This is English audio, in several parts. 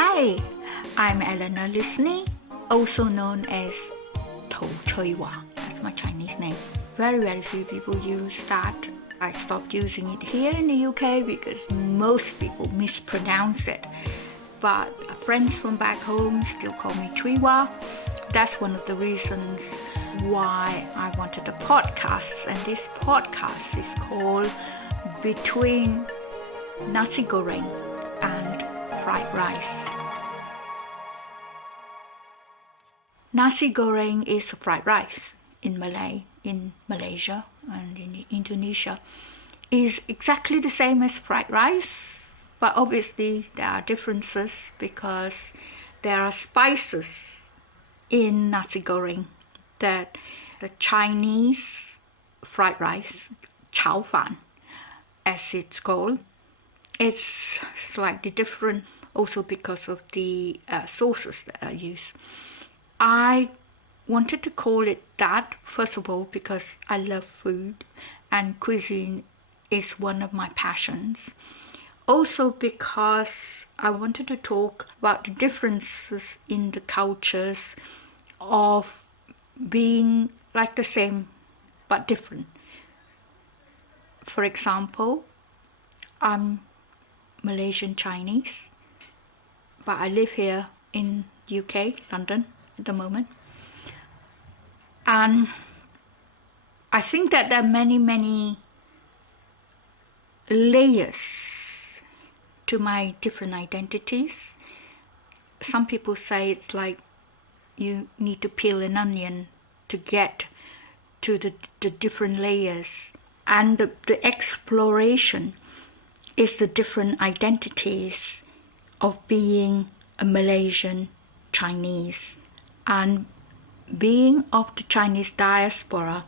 Hi, I'm Eleanor Lisney I, also known as Tou Chui Wa. That's my Chinese name. Very few people use that. I stopped using it here in the UK because most people mispronounce it. But friends from back home still call me Chui Wa. That's one of the reasons why I wanted a podcast. And this podcast is called Between Nasi Goreng and Fried Rice. Nasi goreng is fried rice in Malaysia and in Indonesia. Is exactly the same as fried rice, but obviously there are differences because there are spices in nasi goreng that the Chinese fried rice, chao fan, as it's called, it's slightly different also because of the sauces that are used. I wanted to call it that, first of all, because I love food and cuisine is one of my passions. Also because I wanted to talk about the differences in the cultures of being like the same but different. For example, I'm Malaysian Chinese, but I live here in UK, London, at the moment. And I think that there are many layers to my different identities. Some people say it's like you need to peel an onion to get to the different layers. And the exploration is the different identities of being a Malaysian Chinese. And being of the Chinese diaspora,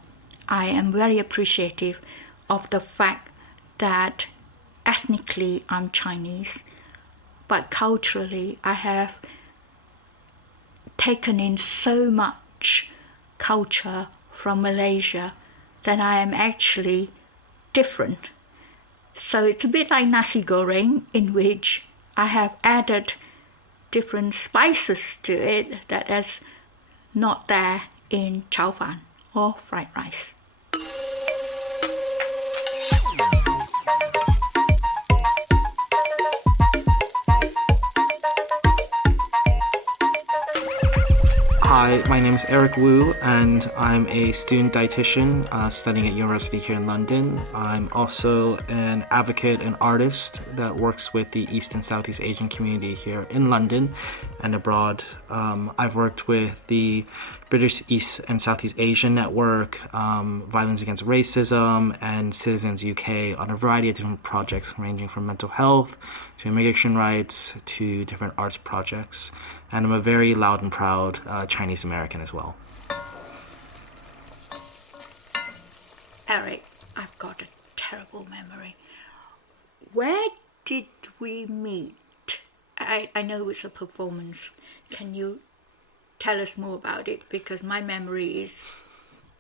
I am very appreciative of the fact that ethnically I'm Chinese, but culturally I have taken in so much culture from Malaysia that I am actually different. So it's a bit like nasi goreng, in which I have added different spices to it that is not there in chao fan or fried rice. Hi, my name is Eric Wu, and I'm a student dietitian studying at university here in London. I'm also an advocate and artist that works with the East and Southeast Asian community here in London and abroad. I've worked with the British East and Southeast Asian Network, Violence Against Racism, and Citizens UK on a variety of different projects ranging from mental health to immigration rights to different arts projects. And I'm a very loud and proud Chinese American as well. Eric, I've got a terrible memory. Where did we meet? I know it's a performance. Can you tell us more about it? Because my memory is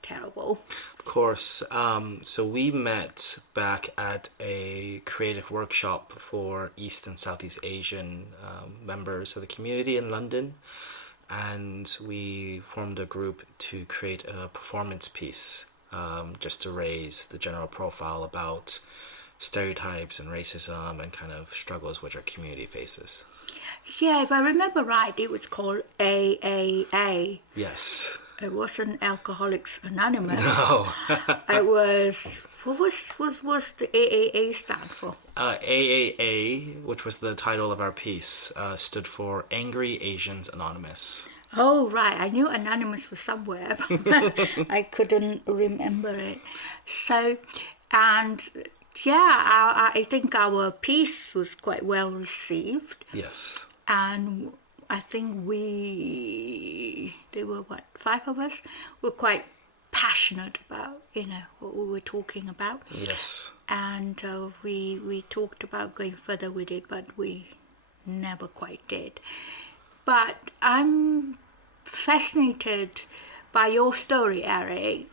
terrible. Of course. So we met back at a creative workshop for East and Southeast Asian members of the community in London. And we formed a group to create a performance piece just to raise the general profile about stereotypes and racism and kind of struggles which our community faces. Yeah, if I remember right, it was called AAA. Yes. It wasn't Alcoholics Anonymous. No. It was, what was the AAA stand for? AAA, which was the title of our piece, stood for Angry Asians Anonymous. Oh, right. I knew Anonymous was somewhere, but I couldn't remember it. So, and yeah, I think our piece was quite well received. Yes. And I think there were 5 of us, were quite passionate about, what we were talking about. Yes. And we talked about going further with it, but we never quite did. But I'm fascinated by your story, Eric,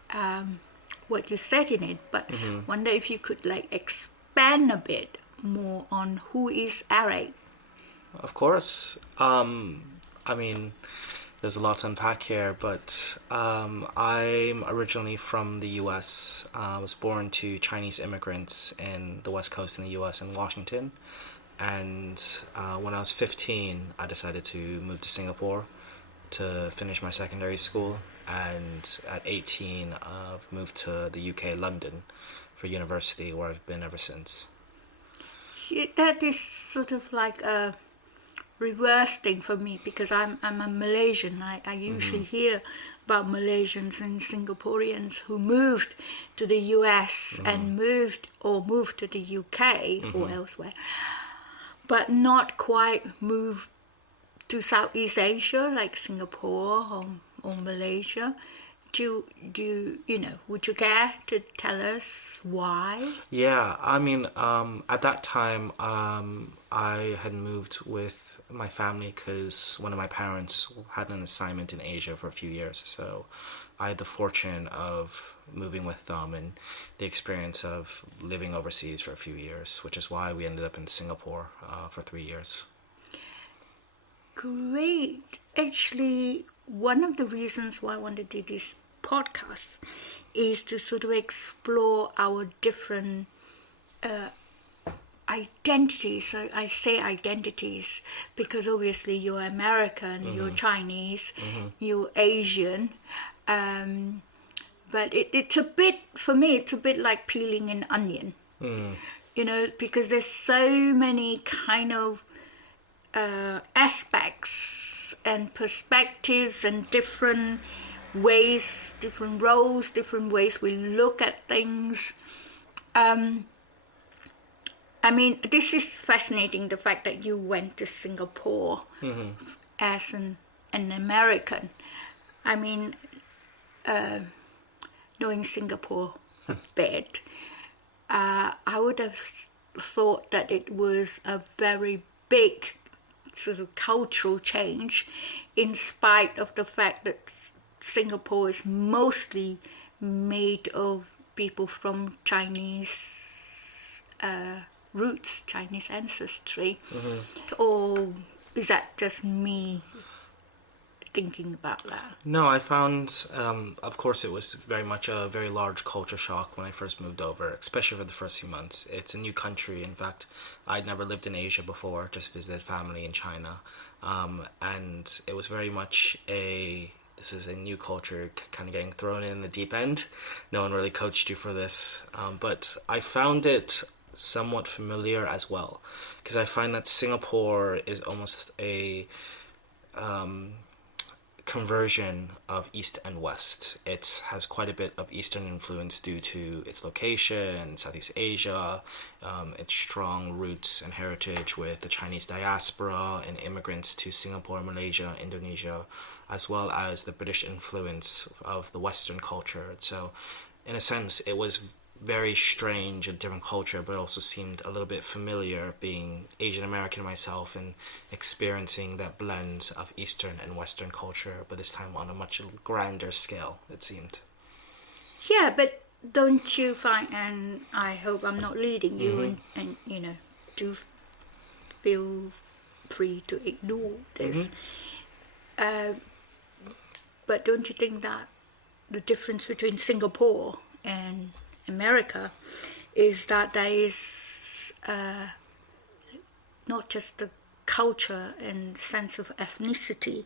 what you said in it, but wonder if you could expand a bit more on who is Eric of course. I mean, there's a lot to unpack here, but I'm originally from the U.S. I was born to Chinese immigrants in the West Coast in the U.S. in Washington. And when I was 15, I decided to move to Singapore to finish my secondary school. And at 18, I've moved to the UK, London, for university, where I've been ever since. That is sort of like a reverse thing for me, because I'm a Malaysian. I usually hear about Malaysians and Singaporeans who moved to the US and moved to the UK or elsewhere, but not quite moved to Southeast Asia like Singapore or Malaysia. Would you care to tell us why? Yeah, I mean, at that time, I had moved with my family because one of my parents had an assignment in Asia for a few years. So I had the fortune of moving with them and the experience of living overseas for a few years, which is why we ended up in Singapore for 3 years. Great. Actually, one of the reasons why I wanted to do this podcast is to sort of explore our different identities. So I say identities because obviously you're American, you're Chinese, you're Asian. But it's a bit, for me, it's a bit like peeling an onion. Because there's so many kind of aspects and perspectives and different ways, different roles, different ways we look at things. I mean, this is fascinating, the fact that you went to Singapore as an American. I mean, knowing Singapore a bit, I would have thought that it was a very big sort of cultural change, in spite of the fact that Singapore is mostly made of people from Chinese roots, Chinese ancestry. Or is that just me thinking about that? No, I found, of course, it was very much a very large culture shock when I first moved over, especially for the first few months. It's a new country. In fact, I'd never lived in Asia before, just visited family in China. And it was very much this is a new culture kind of getting thrown in the deep end. No one really coached you for this. But I found it somewhat familiar as well, because I find that Singapore is almost a conversion of East and West. It has quite a bit of Eastern influence due to its location, Southeast Asia, its strong roots and heritage with the Chinese diaspora and immigrants to Singapore, Malaysia, Indonesia, as well as the British influence of the Western culture. So in a sense, it was very strange, a different culture, but also seemed a little bit familiar, being Asian American myself and experiencing that blend of Eastern and Western culture, but this time on a much grander scale, it seemed. Yeah, but don't you find, and I hope I'm not leading you, and do feel free to ignore this, but don't you think that the difference between Singapore and America is that there is not just the culture and sense of ethnicity,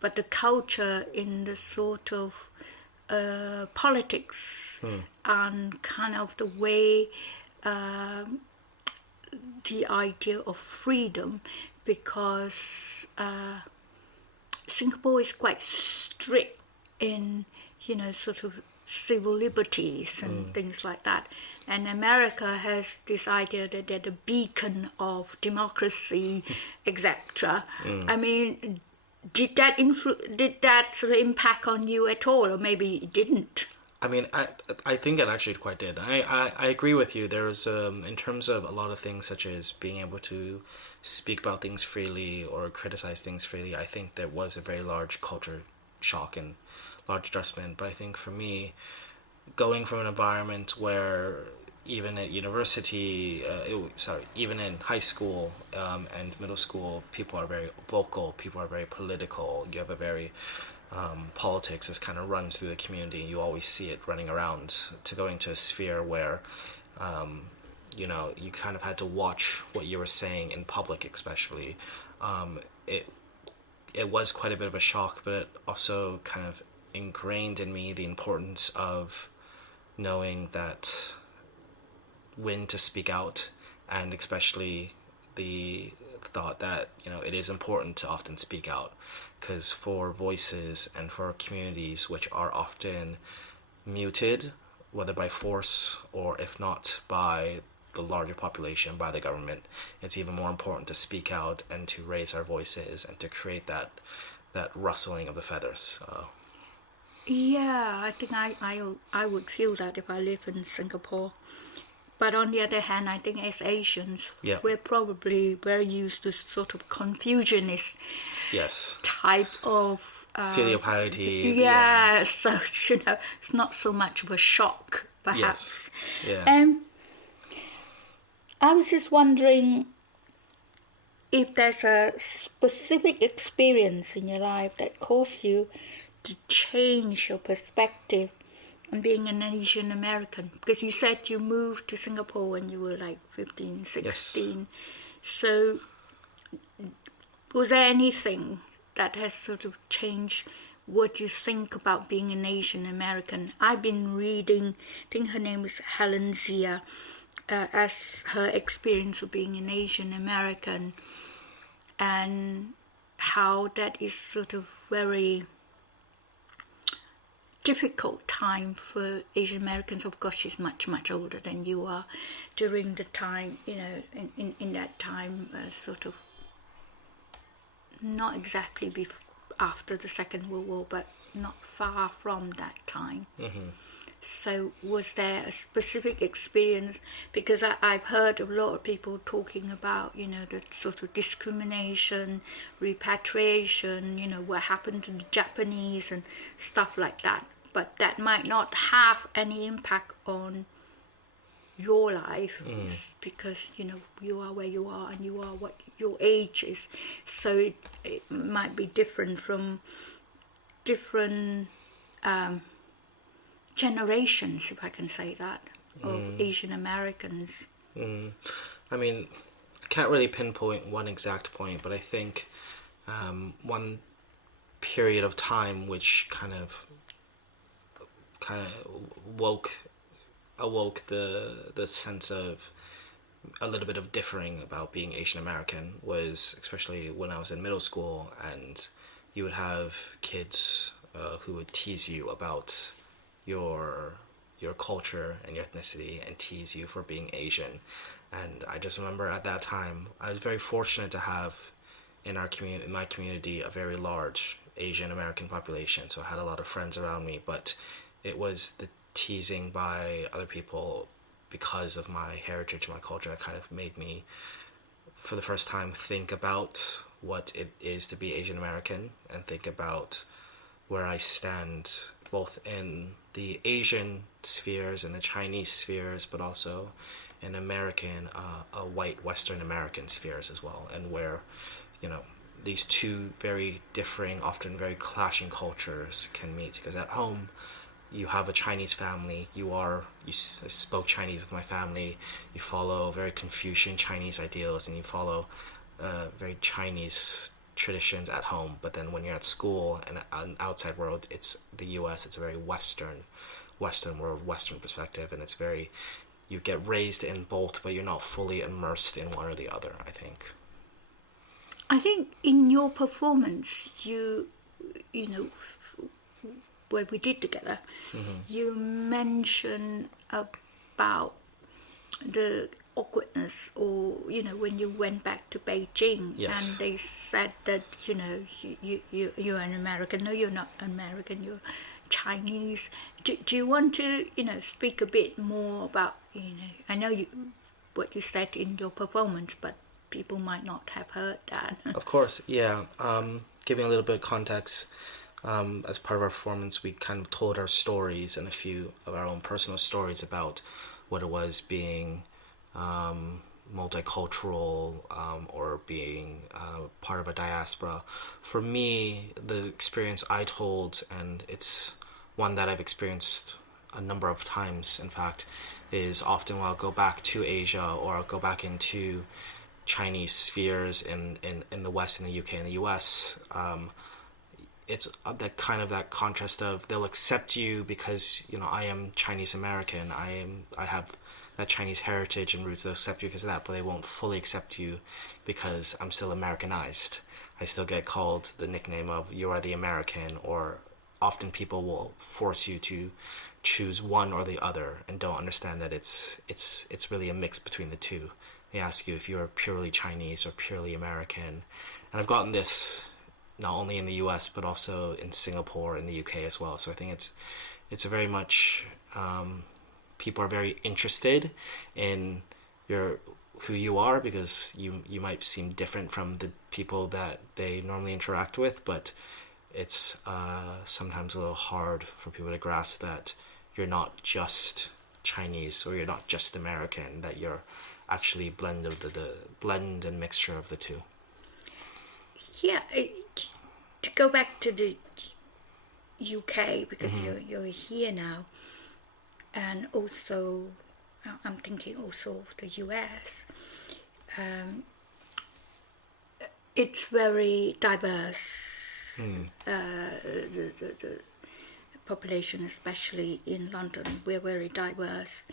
but the culture in the sort of politics and kind of the way the idea of freedom, because Singapore is quite strict in, sort of civil liberties and things like that. And America has this idea that they're the beacon of democracy, etc. I mean, did that sort of impact on you at all, or maybe it didn't? I mean, I think it actually quite did. I agree with you. There's in terms of a lot of things, such as being able to speak about things freely or criticize things freely, I think there was a very large culture shock and large adjustment. But I think for me, going from an environment where even at university, even in high school and middle school, people are very vocal, people are very political. You have a very politics is kind of runs through the community. You always see it running around. To go into a sphere where you kind of had to watch what you were saying in public, especially. It was quite a bit of a shock, but it also kind of ingrained in me the importance of knowing that when to speak out, and especially the thought that it is important to often speak out, because for voices and for communities which are often muted, whether by force or if not by the larger population, by the government, it's even more important to speak out and to raise our voices and to create that rustling of the feathers. Yeah, I think I would feel that if I live in Singapore. But on the other hand, I think as Asians, we're probably very used to sort of Confucianist type of filial piety. Yeah, so it's not so much of a shock, perhaps. Yes. Yeah. I was just wondering if there's a specific experience in your life that caused you to change your perspective on being an Asian American, because you said you moved to Singapore when you were like 15, 16. Yes. So was there anything that has sort of changed what you think about being an Asian American? I've been reading, I think her name is Lisney I, as her experience of being an Asian American, and how that is sort of very difficult time for Asian Americans. Of course, she's much, much older than you are. During the time, in that time, sort of not exactly after the Second World War, but not far from that time. Mm-hmm. So was there a specific experience? Because I've heard a lot of people talking about, the sort of discrimination, repatriation, what happened to the Japanese and stuff like that. But that might not have any impact on your life because, you are where you are and you are what your age is. So it might be different from different generations, if I can say that, of Asian Americans. I mean, I can't really pinpoint one exact point, but I think one period of time which kind of awoke the sense of a little bit of differing about being Asian American was especially when I was in middle school, and you would have kids who would tease you about your culture and your ethnicity and tease you for being Asian. And I just remember at that time I was very fortunate to have in my community a very large Asian American population, so I had a lot of friends around me, but it was the teasing by other people because of my heritage, my culture, that kind of made me for the first time think about what it is to be Asian American and think about where I stand both in the Asian spheres and the Chinese spheres, but also in American, white Western American spheres as well, and where, these two very differing, often very clashing cultures can meet. Because at home, you have a Chinese family, you spoke Chinese with my family, you follow very Confucian Chinese ideals, and you follow very Chinese traditions at home. But then when you're at school and an outside world, it's the US, it's a very Western world, Western perspective, and it's very, you get raised in both, but you're not fully immersed in one or the other, I think. I think in your performance, where we did together, you mentioned about the awkwardness, or when you went back to Beijing, and they said that you're an American. No, you're not American. You're Chinese. Do you want to speak a bit more about I know what you said in your performance, but people might not have heard that. Of course, yeah. Giving a little bit of context. As part of our performance, we kind of told our stories and a few of our own personal stories about what it was being multicultural or being part of a diaspora. For me, the experience I told, and it's one that I've experienced a number of times, in fact, is often when I'll go back to Asia or I'll go back into Chinese spheres in the West, in the UK and the US. It's that kind of that contrast of they'll accept you because, you know, I am Chinese American, I have that Chinese heritage and roots. They'll accept you because of that, but they won't fully accept you because I'm still Americanized. I still get called the nickname of you are the American, or often people will force you to choose one or the other and don't understand that it's really a mix between the two. They ask you if you're purely Chinese or purely American. And I've gotten this not only in the US but also in Singapore and the UK as well. So I think it's a very much people are very interested in who you are, because you might seem different from the people that they normally interact with, but it's sometimes a little hard for people to grasp that you're not just Chinese or you're not just American, that you're actually the blend and mixture of the two. Yeah, to go back to the UK, because you're here now, and also I'm thinking also of the US. It's very diverse. The population, especially in London, we're very diverse,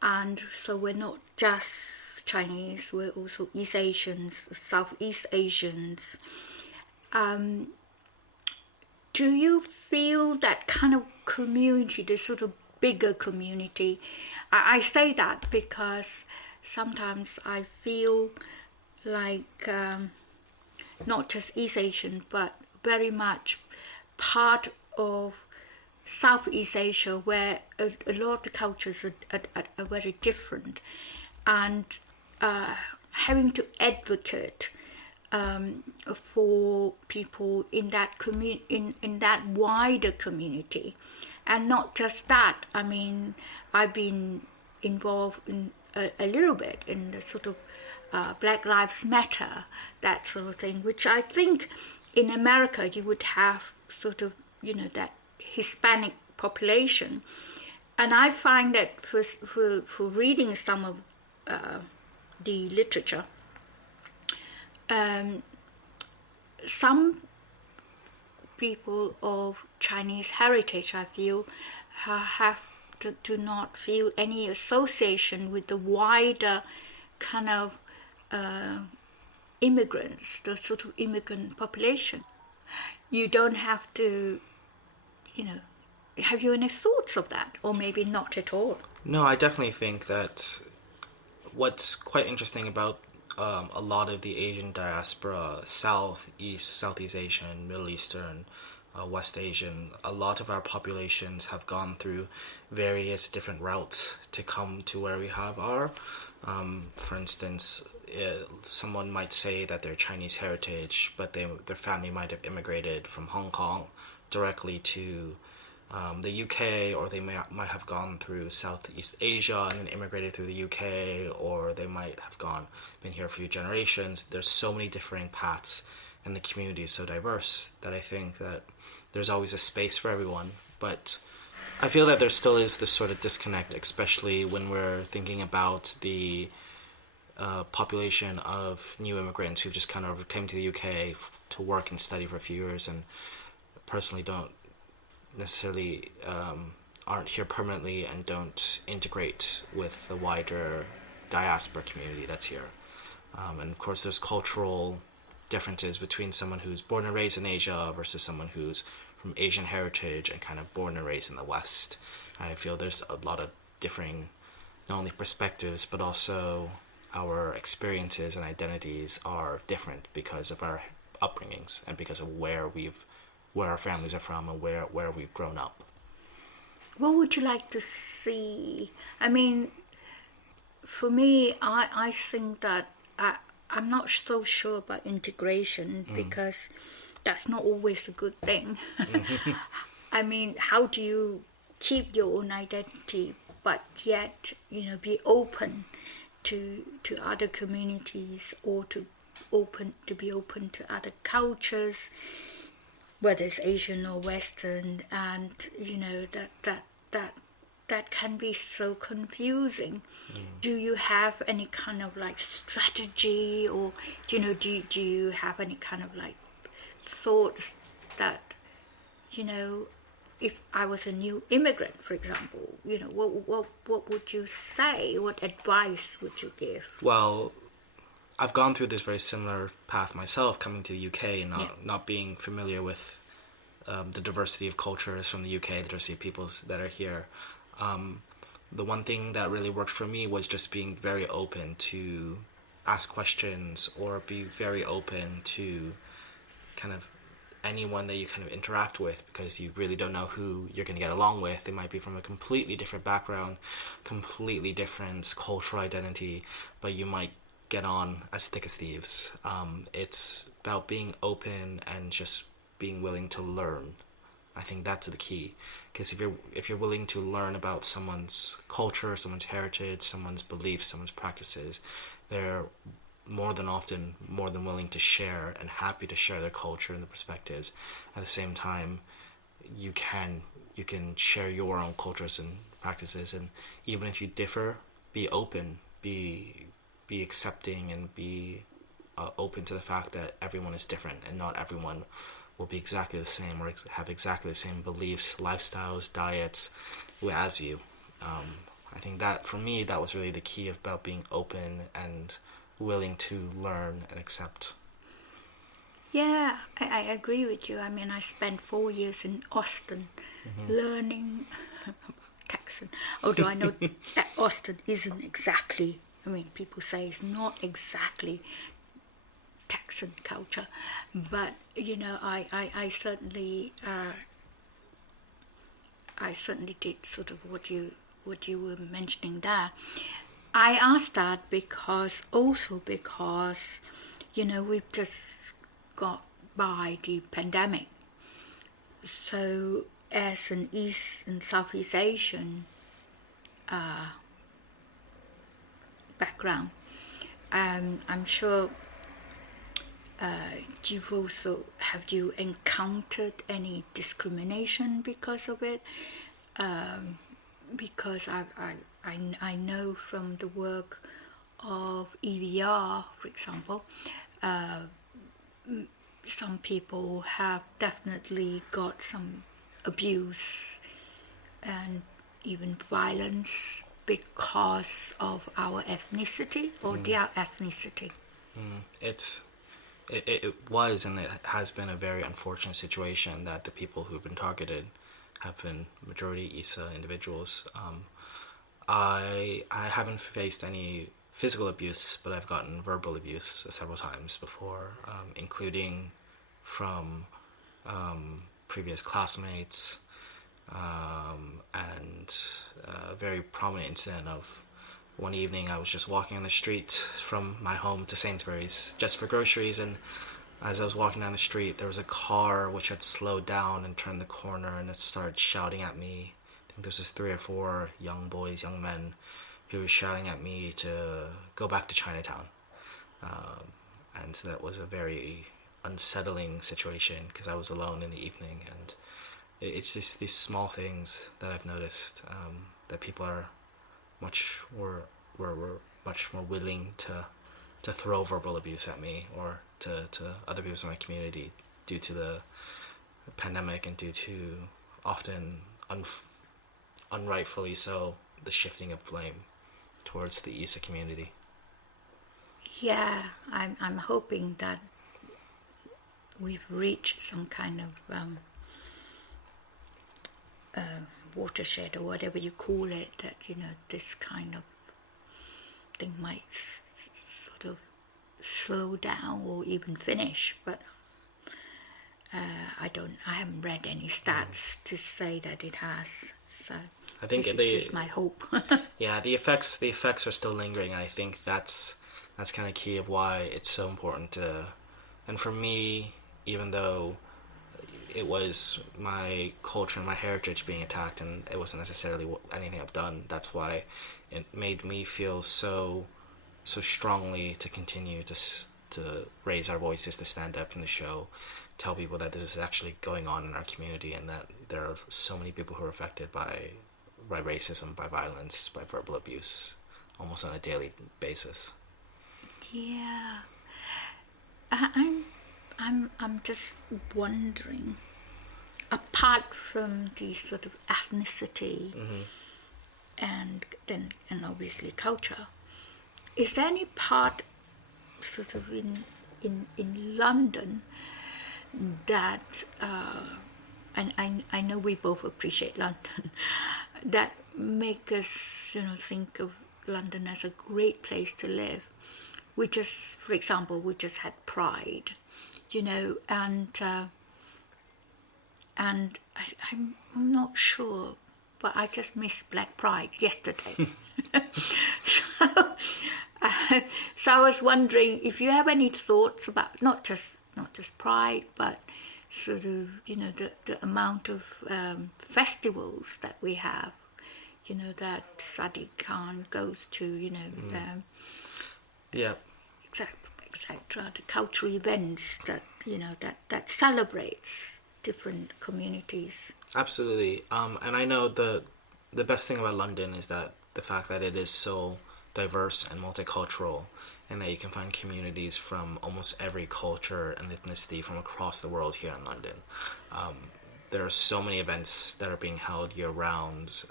and so we're not just Chinese. We're also East Asians, Southeast Asians. Do you feel that kind of community, the sort of bigger community? I say that because sometimes I feel like not just East Asian, but very much part of Southeast Asia, where a lot of the cultures are very different, and having to advocate for people in that in that wider community. And not just that, I mean, I've been involved in a little bit in the sort of Black Lives Matter, that sort of thing, which I think in America you would have sort of, you know, that Hispanic population. And I find that for reading some of the literature, some people of Chinese heritage, I feel, do not feel any association with the wider kind of immigrants, the sort of immigrant population. You don't have to, you know, have you any thoughts of that? Or maybe not at all? No, I definitely think that what's quite interesting about a lot of the Asian diaspora, Southeast Asian, Middle Eastern, West Asian, a lot of our populations have gone through various different routes to come to where we have our. For instance, someone might say that they're Chinese heritage, but their family might have immigrated from Hong Kong directly to the UK, or they might have gone through Southeast Asia and then immigrated through the UK, or they might have been here for a few generations. There's so many differing paths, and the community is so diverse that I think that there's always a space for everyone. But I feel that there still is this sort of disconnect, especially when we're thinking about the population of new immigrants who've just kind of came to the UK to work and study for a few years, and personally don't necessarily aren't here permanently and don't integrate with the wider diaspora community that's here. And of course there's cultural differences between someone who's born and raised in Asia versus someone who's from Asian heritage and kind of born and raised in the West. I feel there's a lot of differing, not only perspectives, but also our experiences and identities are different because of our upbringings and because of where our families are from and where we've grown up. What would you like to see? I mean, for me, I think that I'm not so sure about integration because that's not always a good thing. I mean, how do you keep your own identity but yet, be open to other communities, or to be open to other cultures, whether it's Asian or Western, and that can be so confusing. Do you have any kind of like strategy, or do you have any kind of like thoughts that, if I was a new immigrant, for example, what would you say? What advice would you give? Well, I've gone through this very similar path myself, coming to the UK and not being familiar with the diversity of cultures from the UK, the diversity of peoples that are here. The one thing that really worked for me was just being very open to ask questions, or be very open to kind of anyone that you kind of interact with, because you really don't know who you're going to get along with. They might be from a completely different background, completely different cultural identity, but you might get on as thick as thieves. It's about being open and just being willing to learn. I think that's the key, because if you're willing to learn about someone's culture, someone's heritage, someone's beliefs, someone's practices, they're more than willing to share and happy to share their culture and the perspectives. At the same time, you can share your own cultures and practices, and even if you differ, be open, be accepting, and be open to the fact that everyone is different, and not everyone will be exactly the same or have exactly the same beliefs, lifestyles, diets as you. I think that for me, that was really the key about being open and willing to learn and accept. Yeah, I agree with you. I mean, I spent 4 years in Austin learning Texan, although I know that Austin isn't exactly, people say it's not exactly Texan culture, but I certainly did sort of what you were mentioning there. I asked that because we've just got by the pandemic. So as an East and Southeast Asian background, I'm sure have you encountered any discrimination because of it? Because I know from the work of EVR, for example, some people have definitely got some abuse and even violence because of our ethnicity or their ethnicity. It was and it has been a very unfortunate situation that the people who've been targeted have been majority ESEA individuals. I haven't faced any physical abuse, but I've gotten verbal abuse several times before, including from previous classmates, and a very prominent incident of one evening I was just walking on the street from my home to Sainsbury's just for groceries, and as I was walking down the street, there was a car which had slowed down and turned the corner, and it started shouting at me. I think there was just 3 or 4 young boys, young men, who were shouting at me to go back to Chinatown. And so that was a very unsettling situation because I was alone in the evening, and it's just these small things that I've noticed, that people are were much more willing to throw verbal abuse at me or to other people in my community due to the pandemic and due to often unrightfully so the shifting of blame towards the ESEA community. Yeah, I'm hoping that we've reached some kind of watershed or whatever you call it, that this kind of thing might sort of slow down or even finish, but I haven't read any stats to say that it has, so I think this is my hope. Yeah, the effects are still lingering, and I think that's kind of key of why it's so important to, and for me, even though it was my culture and my heritage being attacked, and it wasn't necessarily anything I've done. That's why it made me feel so strongly to continue to raise our voices, to stand up in the show, tell people that this is actually going on in our community, and that there are so many people who are affected by racism, by violence, by verbal abuse, almost on a daily basis. Yeah, I'm just wondering, apart from the sort of ethnicity and obviously culture, is there any part sort of in London that and I know we both appreciate London that make us think of London as a great place to live? For example, we just had Pride, and I'm not sure, but I just missed Black Pride yesterday. So I was wondering if you have any thoughts about not just Pride, but sort of the amount of festivals that we have, that Sadiq Khan goes to, Yeah. etc. The cultural events that that celebrates different communities. Absolutely. And I know the best thing about London is that the fact that it is so diverse and multicultural, and that you can find communities from almost every culture and ethnicity from across the world here in London. There are so many events that are being held year round,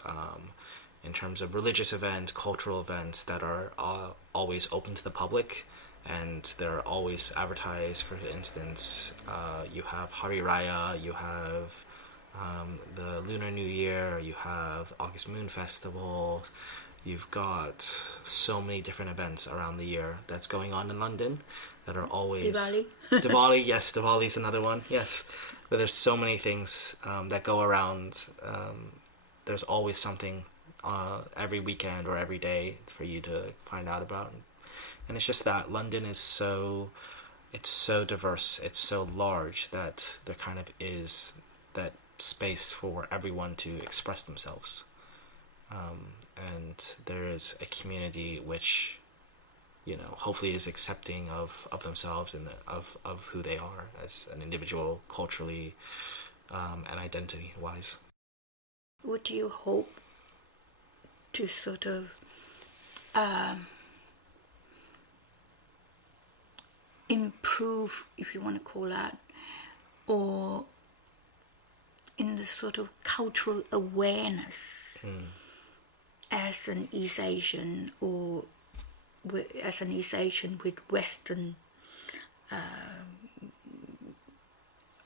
in terms of religious events, cultural events that are always open to the public, and they're always advertised. For instance, you have Hari Raya, you have the Lunar New Year, you have August Moon Festival. You've got so many different events around the year that's going on in London that are always... Diwali. Diwali, yes, Diwali's another one, yes. But there's so many things that go around. There's always something every weekend or every day for you to find out about. And it's just that London is so diverse, it's so large that there kind of is that space for everyone to express themselves. And there is a community which, hopefully is accepting of themselves and of who they are as an individual, culturally and identity-wise. What do you hope to sort of improve, if you want to call that, or in the sort of cultural awareness as an East Asian, or as an East Asian with Western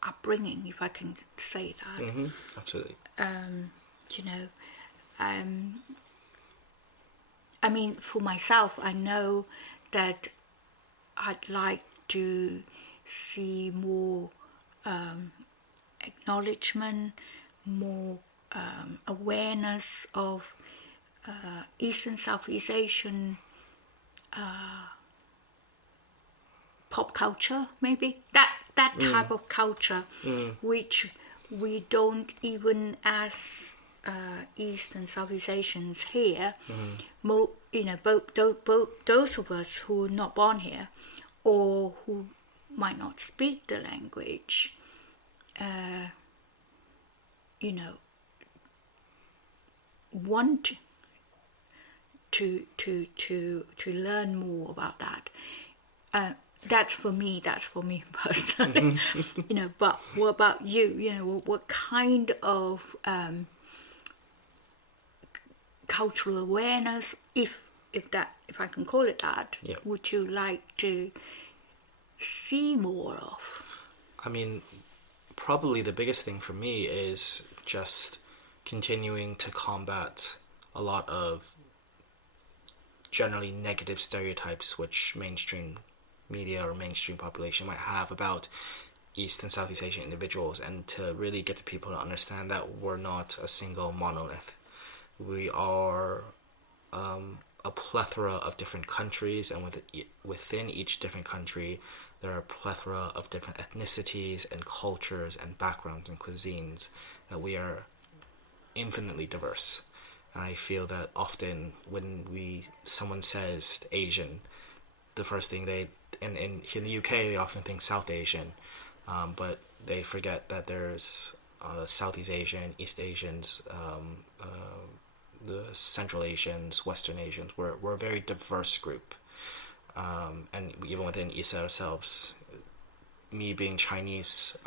upbringing, if I can say that? Absolutely. I mean, for myself, I know that I'd like to see more acknowledgement, more awareness of East and Southeast Asian pop culture, maybe that type of culture, which we don't even as East and Southeast Asians here. Both those of us who are not born here, or who might not speak the language, want to learn more about that. That's for me personally. But what about you? What kind of cultural awareness, if I can call it that, would you like to see more of? I mean, probably the biggest thing for me is just continuing to combat a lot of generally negative stereotypes which mainstream media or mainstream population might have about East and Southeast Asian individuals, and to really get the people to understand that we're not a single monolith. We are a plethora of different countries, and within each different country, there are a plethora of different ethnicities and cultures and backgrounds and cuisines, that we are infinitely diverse. And I feel that often when someone says Asian, the first thing in the UK, they often think South Asian, but they forget that there's Southeast Asian, East Asians, the Central Asians, Western Asians. We're a very diverse group, and even within ESEA ourselves, me being Chinese,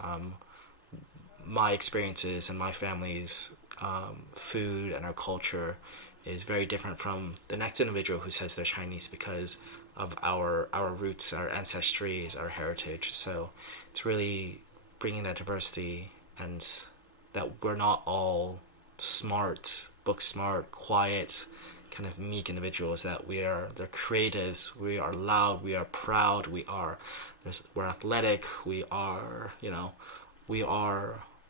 my experiences and my family's food and our culture is very different from the next individual who says they're Chinese, because of our roots, our ancestries, our heritage. So it's really bringing that diversity, and that we're not all smart, book smart, quiet, kind of meek individuals, that they're creatives, we are loud, we are proud, we're athletic, we are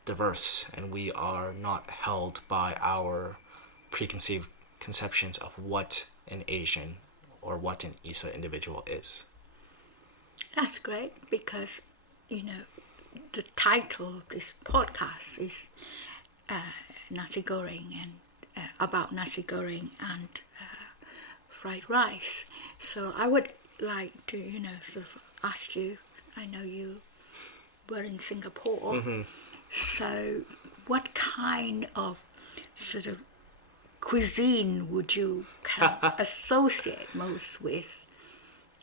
diverse, and we are not held by our preconceived conceptions of what an Asian or what an ESEA individual is. That's great, because the title of this podcast is Nasi Goreng, and about Nasi Goreng and fried rice. So I would like to sort of ask you, I know you were in Singapore, Mm-hmm. so what kind of sort of cuisine would you kind of associate most with,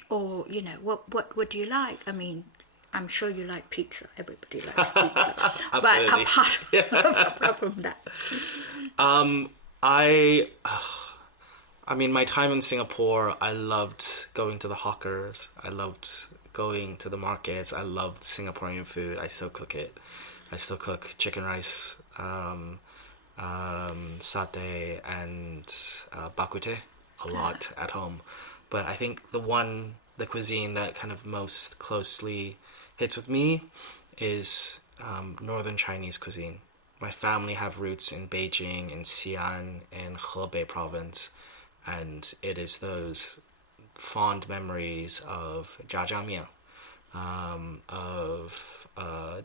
or what do you like? I mean, I'm sure you like pizza. Everybody likes pizza. But apart from that, I mean, my time in Singapore, I loved going to the hawkers. I loved going to the markets. I loved Singaporean food. I still cook it. I still cook chicken rice, satay, and bak kut teh a lot at home. But I think the cuisine that kind of most closely hits with me is northern Chinese cuisine. My family have roots in Beijing, in Xi'an, in Hebei province, and it is those fond memories of jiajiamian, of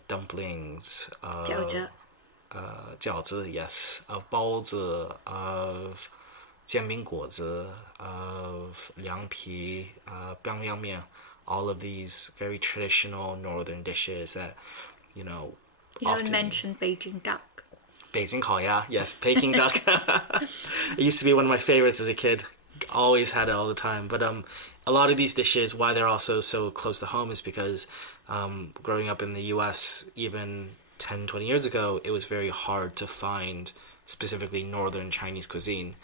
dumplings, of 饺子, yes, of 包子, of 煎饼果子, of 凉皮, 冰凉面, all of these very traditional northern dishes that, you haven't mentioned Beijing duck. Beijing 烤鸭, yes, Peking duck. It used to be one of my favorites as a kid. Always had it all the time. But a lot of these dishes, why they're also so close to home, is because growing up in the US, even 10, 20 years ago, it was very hard to find specifically northern Chinese cuisine.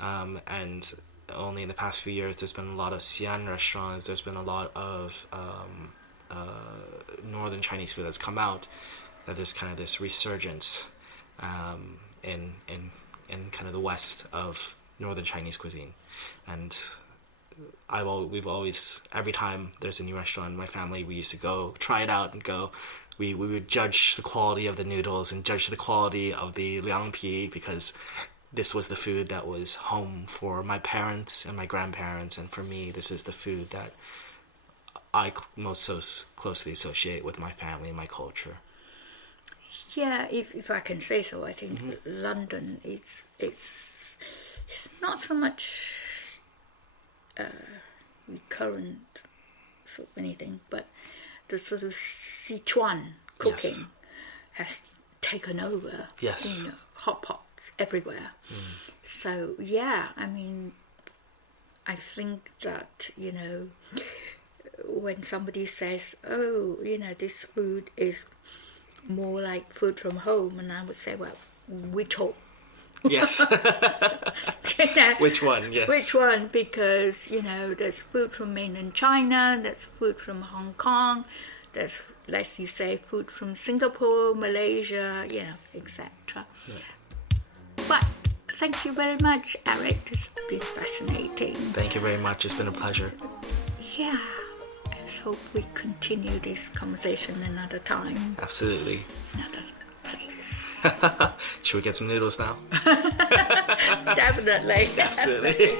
And only in the past few years, there's been a lot of Xi'an restaurants, there's been a lot of northern Chinese food that's come out, that there's kind of this resurgence in kind of the west of northern Chinese cuisine. And we've always, every time there's a new restaurant in my family, we used to go try it out and go. We would judge the quality of the noodles and judge the quality of the liang pi, because this was the food that was home for my parents and my grandparents, and for me, this is the food that I most so closely associate with my family and my culture. Yeah, if I can say so, I think London it's not so much recurrent sort of anything, but the sort of Sichuan cooking has taken over. Yes. Hot pots everywhere. So yeah, I mean, I think that when somebody says, "Oh, this food is more like food from home," and I would say, "Well, which home?" Yes. Which one? Yes. Which one? Because there's food from mainland China, there's food from Hong Kong, there's, let's you say, food from Singapore, Malaysia, etc. Yeah. But thank you very much, Eric. It's been fascinating. Thank you very much. It's been a pleasure. Yeah. Let's hope we continue this conversation another time. Absolutely. Another place. Should we get some noodles now? Definitely. Absolutely.